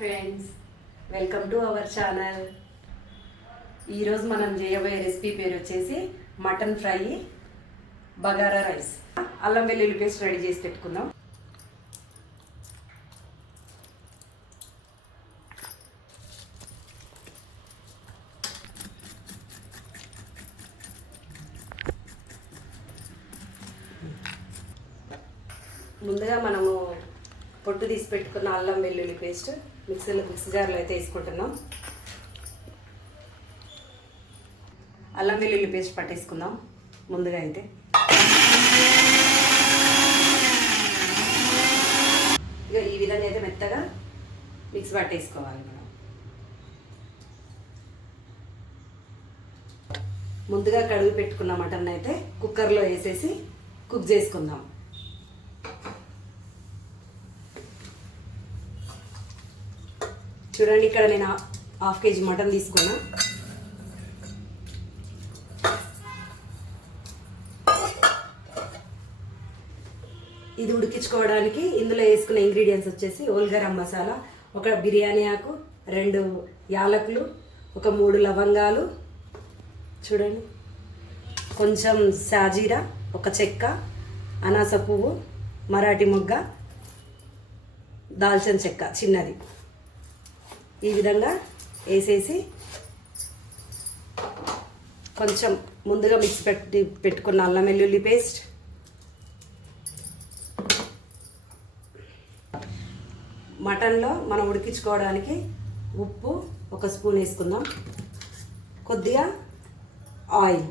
Friends, welcome to our channel. ఈరోజు మనం చేయబోయే రెసిపీ పేరు వచ్చేసి మటన్ ఫ్రై బగారా రైస్. అల్లం వెల్లుల్లి పేస్ట్ రెడీ చేసి పెట్టుకుందాం. ముందుగా మనము పొట్టు తీసి పెట్టుకున్న అల్లం వెల్లుల్లి పేస్ట్ మిక్సీ జార్లో అయితే వేసుకుంటున్నాం. అల్లం వెల్లుల్లి పేస్ట్ పట్టేసుకుందాం. ముందుగా అయితే ఇక ఈ విధంగా అయితే మెత్తగా మిక్సీ పట్టేసుకోవాలి. మనం ముందుగా కడుగు పెట్టుకున్న మటన్ అయితే కుక్కర్లో వేసేసి కుక్ చేసుకుందాం. చూడండి, ఇక్కడ నేను హాఫ్ కేజీ మటన్ తీసుకున్నా. ఇది ఉడికించుకోవడానికి ఇందులో వేసుకున్న ఇంగ్రీడియంట్స్ వచ్చేసి ఓల్ గరం మసాలా, ఒక బిర్యానీ ఆకు, 2 యాలకులు, ఒక 3 లవంగాలు, చూడండి కొంచెం సాజీరా, ఒక చెక్క, అనాస పువ్వు, మరాఠీ మొగ్గ, దాల్చిన చెక్క చిన్నది. ఈ విధంగా వేసేసి కొంచెం ముందుగా మిక్స్ పెట్టుకున్న అల్లం వెల్లుల్లి పేస్ట్, మటన్లో మనం ఉడికించుకోవడానికి ఉప్పు 1 స్పూన్ వేసుకుందాం, కొద్దిగా ఆయిల్,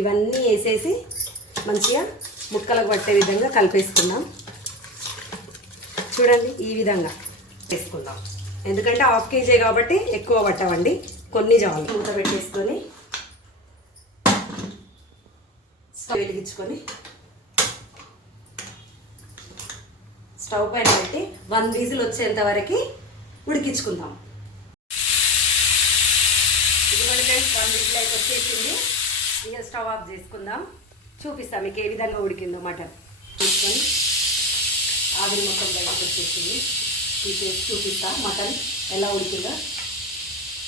ఇవన్నీ వేసేసి మంచిగా ముక్కలకు పట్టే విధంగా కలిపేసుకుందాం. చూడండి, ఈ విధంగా వేసుకుందాం. ఎందుకంటే హాఫ్ కేజీ కాబట్టి ఎక్కువ పట్టవండి, కొన్ని చాలు. మూత పెట్టేసుకొని స్టవ్ వెలిగించుకొని స్టవ్ పైన పెట్టి 1 విజిల్ వచ్చేంత వరకు ఉడికించుకుందాం. ఇదిగోండి ఫ్రెండ్స్, 1 విజిల్ అయితే వచ్చేసింది. ఇక స్టవ్ ఆఫ్ చేసుకుందాం. చూపిస్తాం మీకు ఏ విధంగా ఉడికిందో. మటన్ తీసుకొని ఆవిరి మొత్తం బయటకు వచ్చేసింది. తీసేసి చూపిస్తా మటన్ ఎలా ఉడికిందో.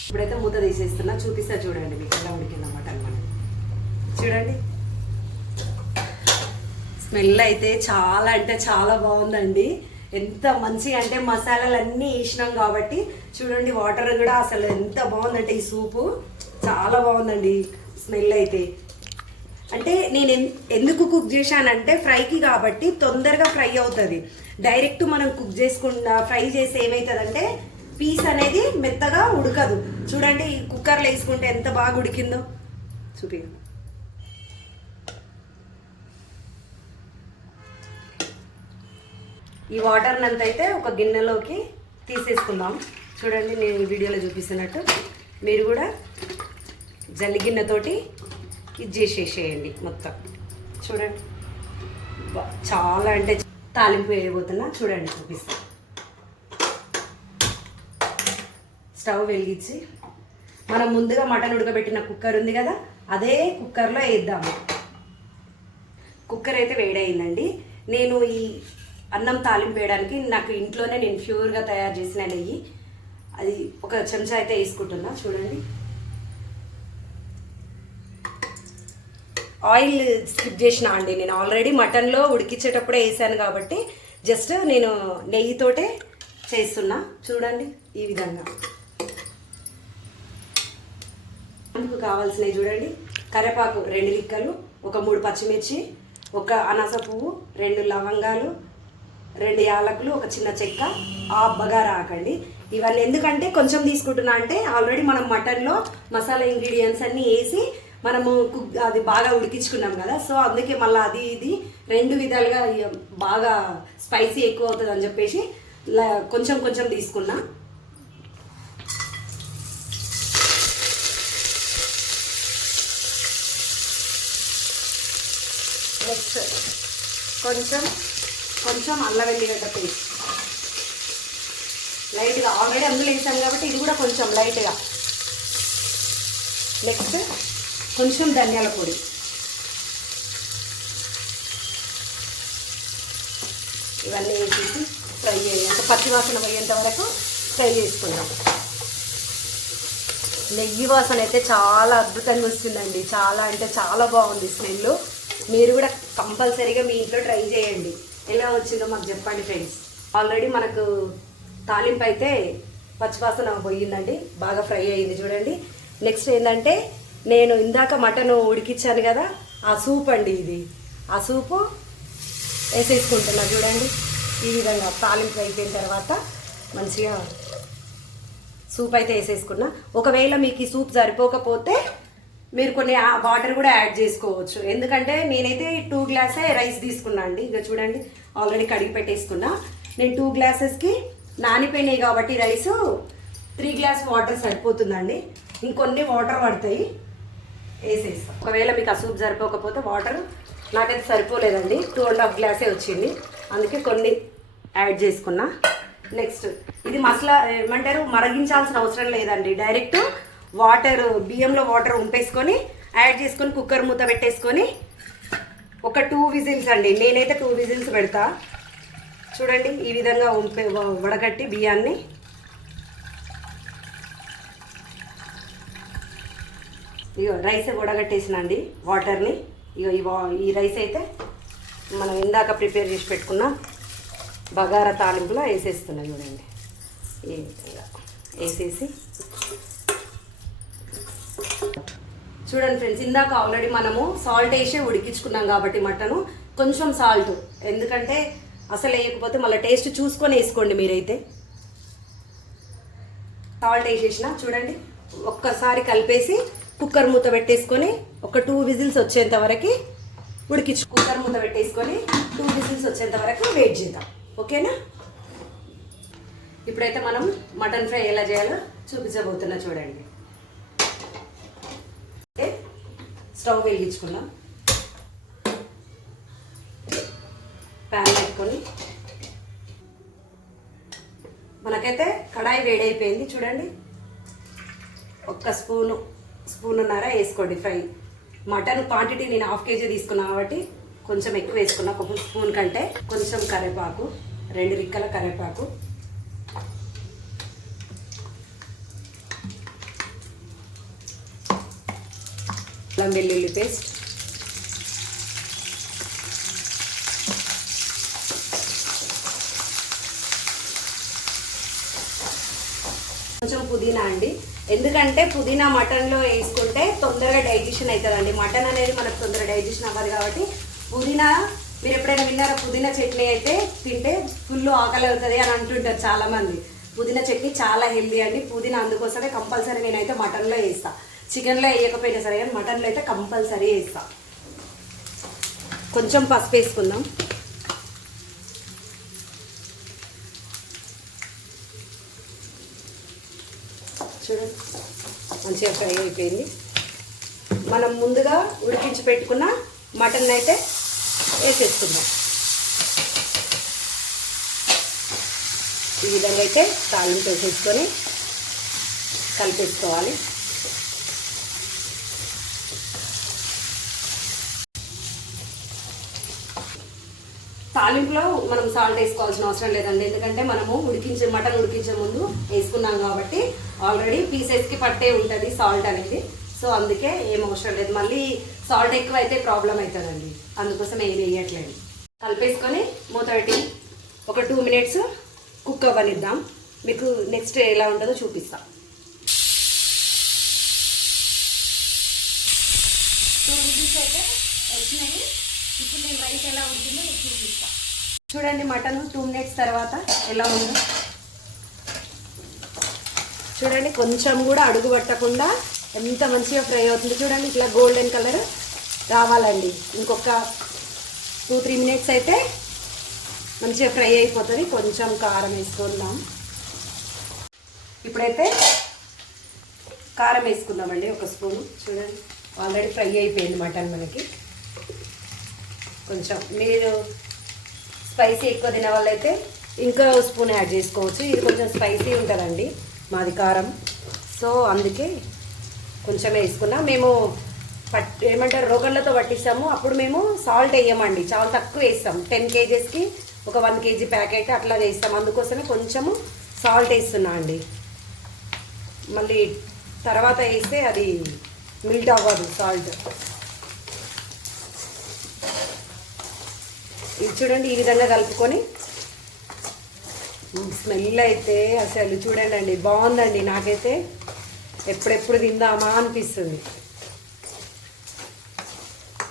ఇప్పుడైతే మూత తీసేస్తున్నా, చూపిస్తా. చూడండి మీకు ఎలా ఉడికిందో మటన్. చూడండి, స్మెల్ అయితే చాలా అంటే చాలా బాగుందండి. ఎంత మంచిగా అంటే మసాలాలు అన్నీ వేసినాం కాబట్టి చూడండి, వాటర్ కూడా అసలు ఎంత బాగుందంటే ఈ సూపు చాలా బాగుందండి. స్మెల్ అయితే అంటే నేను ఎందుకు కుక్ చేశానంటే ఫ్రైకి కాబట్టి తొందరగా ఫ్రై అవుతుంది. డైరెక్ట్ మనం కుక్ చేసుకుండా ఫ్రై చేసి ఏమవుతుందంటే పీస్ అనేది మెత్తగా ఉడకదు. చూడండి, కుక్కర్లో వేసుకుంటే ఎంత బాగా ఉడికిందో. చూపి ఈ వాటర్ నంత అయితే ఒక గిన్నెలోకి తీసేసుకుందాం. చూడండి, నేను ఈ వీడియోలో చూపిస్తున్నట్టు మీరు కూడా జల్లి గిన్నెతోటి ఇది చేసేసేయండి మొత్తం. చూడండి, చాలా అంటే తాలింపు వేయబోతున్నా. చూడండి, చూపిస్తా. స్టవ్ వెలిగించి మనం ముందుగా మటన్ ఉడకబెట్టిన కుక్కర్ ఉంది కదా, అదే కుక్కర్లో వేద్దాము. కుక్కర్ అయితే వేడయిందండి. నేను ఈ అన్నం తాలింపు వేయడానికి నాకు ఇంట్లోనే నేను ప్యూర్గా తయారు చేసిన నెయ్యి, అది 1 చెంచా అయితే వేసుకుంటున్నా. చూడండి, ఆయిల్ స్కిప్ చేసిన అండి. నేను ఆల్రెడీ మటన్లో ఉడికించేటప్పుడే వేసాను కాబట్టి జస్ట్ నేను నెయ్యితోటే చేస్తున్నా. చూడండి, ఈ విధంగా అందుకు కావాల్సినవి చూడండి. కరివేపాకు 2 లిక్కలు, ఒక 3 పచ్చిమిర్చి, ఒక అనాస పువ్వు, 2 లవంగాలు, 2 యాలకులు, ఒక చిన్న చెక్క, ఆ బగారా ఆకండి. ఇవన్నీ ఎందుకంటే కొంచెం తీసుకుంటున్నా అంటే ఆల్రెడీ మనం మటన్లో మసాలా ఇంగ్రీడియంట్స్ అన్నీ వేసి మనము అది బాగా ఉడికించుకున్నాం కదా, సో అందుకే మళ్ళీ అది ఇది 2 విధాలుగా బాగా స్పైసీ ఎక్కువ అవుతుంది అని చెప్పేసి కొంచెం కొంచెం తీసుకున్నా. నెక్స్ట్ కొంచెం అల్లం వెల్లిగడ్డ పేస్ట్ లైట్గా, ఆల్రెడీ అందులో వేసాం కాబట్టి ఇది కూడా కొంచెం లైట్గా. నెక్స్ట్ కొంచెం ధనియాల పొడి, ఇవన్నీ వేసేసి ఫ్రై చేయాలి. పచ్చివాసన పోయేంత వరకు ఫ్రై చేసుకుందాం. నెయ్యి వాసన అయితే చాలా అద్భుతంగా వస్తుందండి. చాలా అంటే చాలా బాగుంది స్మెల్. మీరు కూడా కంపల్సరీగా మీ ఇంట్లో ట్రై చేయండి. ఎలా వచ్చిందో మాకు చెప్పండి ఫ్రెండ్స్. ఆల్రెడీ మనకు తాలింపు అయితే పచ్చివాసన పోయిందండి, బాగా ఫ్రై అయ్యింది చూడండి. నెక్స్ట్ ఏంటంటే నేను ఇందాక మటన్ ఉడికించాను కదా, ఆ సూప్ అండి ఇది. ఆ సూపు వేసేసుకుంటున్నా చూడండి. ఈ విధంగా తాలింపు అయిపోయిన తర్వాత మంచిగా సూప్ అయితే వేసేసుకున్నా. ఒకవేళ మీకు ఈ సూప్ సరిపోకపోతే మీరు కొన్ని వాటర్ కూడా యాడ్ చేసుకోవచ్చు. ఎందుకంటే నేనైతే 2 గ్లాసే రైస్ తీసుకున్నా అండి. ఇక చూడండి ఆల్రెడీ కడిగి పెట్టేసుకున్నా. నేను 2 గ్లాసెస్కి నానిపోయినాయి కాబట్టి రైసు 3 గ్లాస్ వాటర్ సరిపోతుందండి. ఇంకొన్ని వాటర్ పడతాయి, వేసేస్తాం. ఒకవేళ మీకు ఆ సూప్ సరిపోకపోతే వాటర్, నాకైతే సరిపోలేదండి, 2.5 గ్లాసే వచ్చింది, అందుకే కొన్ని యాడ్ చేసుకున్నా. నెక్స్ట్ ఇది మసాలా ఏమంటారు, మరిగించాల్సిన అవసరం లేదండి. డైరెక్ట్ వాటర్, బియ్యంలో వాటర్ ఉంపేసుకొని యాడ్ చేసుకొని కుక్కర్ మూత పెట్టేసుకొని ఒక 2 విజిల్స్ అండి. నేనైతే 2 విజిల్స్ పెడతా. చూడండి ఈ విధంగా వడగట్టి బియ్యాన్ని ఇగో రైస్ వడగట్టేసిన అండి వాటర్ని. ఇగో ఈ రైస్ అయితే మనం ఇందాక ప్రిపేర్ చేసి పెట్టుకున్న బగారా తాలింపులో వేసేస్తున్నాం చూడండి. ఈ విధంగా వేసేసి చూడండి ఫ్రెండ్స్, ఇందాక ఆల్రెడీ మనము సాల్ట్ వేసి ఉడికించుకున్నాం కాబట్టి మటను కొంచెం సాల్ట్, ఎందుకంటే అసలు వేయకపోతే మళ్ళీ టేస్ట్ చూసుకొని వేసుకోండి. మీరైతే సాల్ట్ వేసేసిన చూడండి. ఒక్కసారి కలిపేసి కుక్కర్ మూత పెట్టేసుకొని ఒక 2 విజిల్స్ వచ్చేంత వరకు కుక్కర్ మూత పెట్టేసుకొని 2 విజిల్స్ వచ్చేంత వరకు వెయిట్ చేద్దాం. ఓకేనా? ఇప్పుడైతే మనం మటన్ ఫ్రై ఎలా చేయాలో చూపించబోతున్నా చూడండి. స్టవ్ వెలిగించుకుందాం. ప్యాన్ పెట్టుకొని మనకైతే కడాయి వేడైపోయింది చూడండి. ఒక్క స్పూన్నర వేసుకోండి ఫ్రై. మటన్ క్వాంటిటీ నేను 1/2 kg తీసుకున్నా కాబట్టి కొంచెం ఎక్కువ వేసుకున్నా. ఒక స్పూన్ కంటే కొంచెం కరివేపాకు, 2 రిక్కల కరివేపాకు, అల్లం వెల్లుల్లి పేస్ట్, కొంచెం పుదీనా అండి. ఎందుకంటే పుదీనా మటన్లో వేసుకుంటే తొందరగా డైజెషన్ అవుతుందండి. మటన్ అనేది మనకు తొందరగా డైజెషన్ అవ్వదు కాబట్టి పుదీనా, మీరు ఎప్పుడైనా విన్నారా పుదీనా చట్నీ అయితే తింటే ఫుల్ ఆకలి అవుతుంది అని అంటుంటారు చాలామంది. పుదీనా చట్నీ చాలా హెల్దీ అండి. పుదీనా అందుకోసమే కంపల్సరీ నేనైతే మటన్లో వేస్తాను. చికెన్లో వేయకపోయినా సరే కానీ మటన్లో అయితే కంపల్సరీ వేస్తాను. కొంచెం పసుపు వేసుకుందాం. చూడండి మంచిగా ఫ్రై అయిపోయింది. మనం ముందుగా ఉడికించి పెట్టుకున్న మటన్ అయితే వేసేసుకుందాం. ఈ విధంగా అయితే తాలింపు వేసేసుకొని కలిపేసుకోవాలి. తాలింపులో మనం సాల్ట్ వేసుకోవాల్సిన అవసరం లేదండి. ఎందుకంటే మనము మటన్ ఉడికించే ముందు వేసుకున్నాం కాబట్టి ఆల్రెడీ పీసెస్కి పట్టే ఉంటుంది సాల్ట్ అనేది. సో అందుకే ఏం అవసరం లేదు. మళ్ళీ సాల్ట్ ఎక్కువ అయితే ప్రాబ్లం అవుతుందండి, అందుకోసం ఏం వేయట్లేదు. కలిపేసుకొని మూత పెట్టి ఒక 2 minutes కుక్ అవ్వనిద్దాం. మీకు నెక్స్ట్ ఎలా ఉంటుందో చూపిస్తాం. 2 విజిల్స్ అయితే వచ్చినాయి. ఇప్పుడు నేను రైస్ ఎలా ఉంటుందో మీకు చూపిస్తాను. చూడండి మటన్ 2 minutes తర్వాత ఎలా ఉందో చూడండి. కొంచెం కూడా అడుగు పట్టకుండా ఎంత మంచిగా ఫ్రై అవుతుంది చూడండి. ఇట్లా గోల్డెన్ కలర్ రావాలండి. ఇంకొక 2-3 minutes అయితే మంచిగా ఫ్రై అయిపోతుంది. కొంచెం కారం వేసుకుందాం. ఇప్పుడైతే కారం వేసుకుందామండి, 1 స్పూను. చూడండి ఆల్రెడీ ఫ్రై అయిపోయింది మటన్ మనకి. కొంచెం మీరు స్పైసీ ఎక్కువ తినే వాళ్ళైతే ఇంకా స్పూన్ యాడ్ చేసుకోవచ్చు. ఇది కొంచెం స్పైసీ ఉంటుందండి మాది కారం, సో అందుకే కొంచెం వేసుకున్నా. మేము ఏమంటారు రోగన్లతో పట్టిస్తాము, అప్పుడు మేము సాల్ట్ వేయమండి, చాలా తక్కువ వేస్తాం. 10 kgsకి ఒక 1 kg ప్యాకెట్ అట్లా చేస్తాం. అందుకోసమే కొంచెము సాల్ట్ వేస్తున్నా అండి. మళ్ళీ తర్వాత వేస్తే అది మిల్ట్ అవ్వదు సాల్ట్. ఇది చూడండి, ఈ విధంగా కలుపుకొని స్మెల్ అయితే అసలు చూడండి అండి, బాగుందండి. నాకైతే ఎప్పుడెప్పుడు తిందామా అనిపిస్తుంది.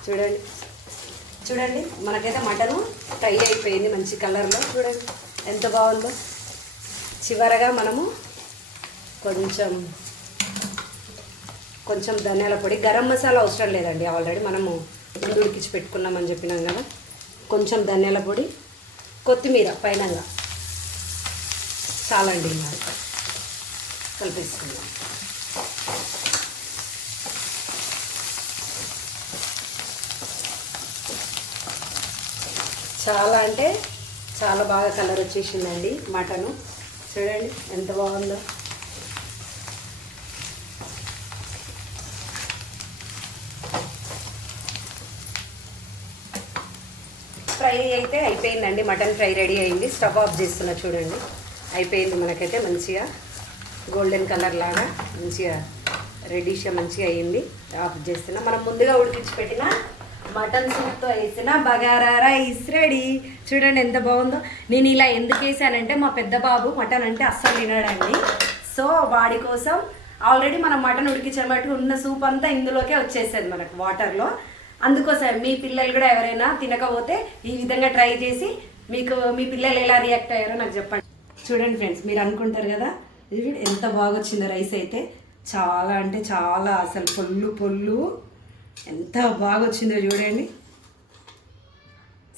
చూడండి చూడండి, మనకైతే మటను ఫ్రై అయిపోయింది మంచి కలర్లో. చూడండి ఎంత బాగుందో. చివరగా మనము కొంచెం ధనియాల పొడి, గరం మసాలా అవసరం లేదండి, ఆల్రెడీ మనము ముందు ఉడికించి పెట్టుకున్నామని చెప్పినాం కదా. కొంచెం ధనియాల పొడి, కొత్తిమీర పైనంగా చాలండి. కలిపేసుకుందాం. చాలా అంటే చాలా బాగా కలర్ వచ్చేసిందండి మటను. చూడండి ఎంత బాగుందో. ఫ్రై అయితే అయిపోయిందండి, మటన్ ఫ్రై రెడీ అయింది. స్టవ్ ఆఫ్ చేస్తున్నా. చూడండి అయిపోయింది, మనకైతే మంచిగా గోల్డెన్ కలర్ లాగా మంచిగా రెడీష్గా మంచిగా అయ్యింది. ఆఫ్ చేస్తున్నా. మనం ముందుగా ఉడికించి పెట్టిన మటన్ సూప్తో వేసిన బగారా రైస్ రెడీ. చూడండి ఎంత బాగుందో. నేను ఇలా ఎందుకు వేసానంటే మా పెద్ద బాబు మటన్ అంటే అస్సలు తినడండి. సో వాడి కోసం ఆల్రెడీ మనం మటన్ ఉడికించబట్టి ఉన్న సూప్ అంతా ఇందులోకే వచ్చేసేది మనకు వాటర్లో. అందుకోసం మీ పిల్లలు కూడా ఎవరైనా తినకపోతే ఈ విధంగా ట్రై చేసి మీకు మీ పిల్లలు ఎలా రియాక్ట్ అయ్యారో నాకు చెప్పండి. చూడండి ఫ్రెండ్స్, మీరు అనుకుంటారు కదా ఇది ఎంత బాగా వచ్చిందో రైస్ అయితే. చాలా అంటే చాలా అసలు పొల్లు ఎంత బాగా వచ్చిందో చూడండి.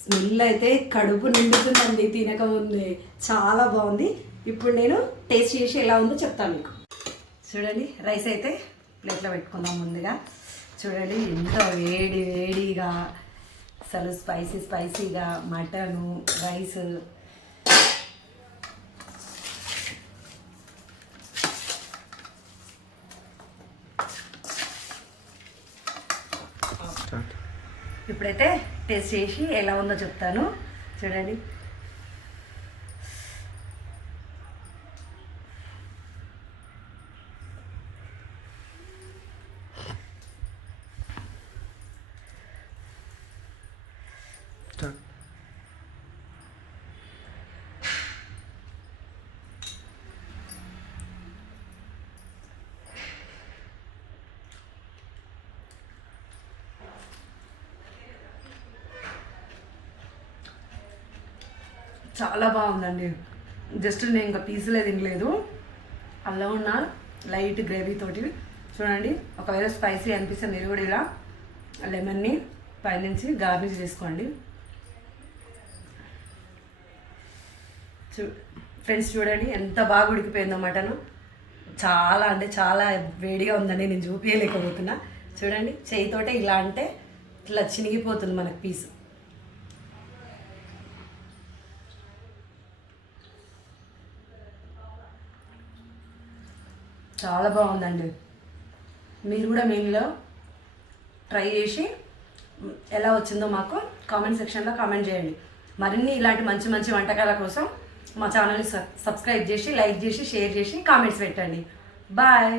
స్మెల్ అయితే కడుపు నిండుతుందండి తినకముందే. చాలా బాగుంది. ఇప్పుడు నేను టేస్ట్ చేసి ఎలా ఉందో చెప్తాను మీకు. చూడండి రైస్ అయితే ప్లేట్లో పెట్టుకుందాం ముందుగా. చూడండి ఎంత వేడిగా అసలు స్పైసీగా మటను రైస్. ఇప్పుడైతే టేస్ట్ చేసి ఎలా ఉందో చెప్తాను. చూడండి చాలా బాగుందండి. జస్ట్ నేను ఇంకా పీసులే తినలేదు. అలా ఉన్న లైట్ గ్రేవీ తోటి. చూడండి, ఒకవేళ స్పైసీ అనిపిస్తే మీరు కూడా ఇలా లెమన్ని పైనుంచి గార్నిష్ చేసుకోండి. ఫ్రెండ్స్ చూడండి ఎంత బాగా ఉడికిపోయిందో మటను. చాలా అంటే చాలా వేడిగా ఉందండి, నేను చూపించలేకపోతున్నా. చూడండి చేయితోటే ఇలా అంటే ఇట్లా చినిగిపోతుంది మనకు పీసు. చాలా బాగుందండి. మీరు కూడా మీలో ట్రై చేసి ఎలా వచ్చిందో మాకు కామెంట్ సెక్షన్లో కామెంట్ చేయండి. మరిన్ని ఇలాంటి మంచి మంచి వంటకాల కోసం మా ఛానల్ని సబ్స్క్రైబ్ చేసి, లైక్ చేసి, షేర్ చేసి, కామెంట్స్ పెట్టండి. బాయ్.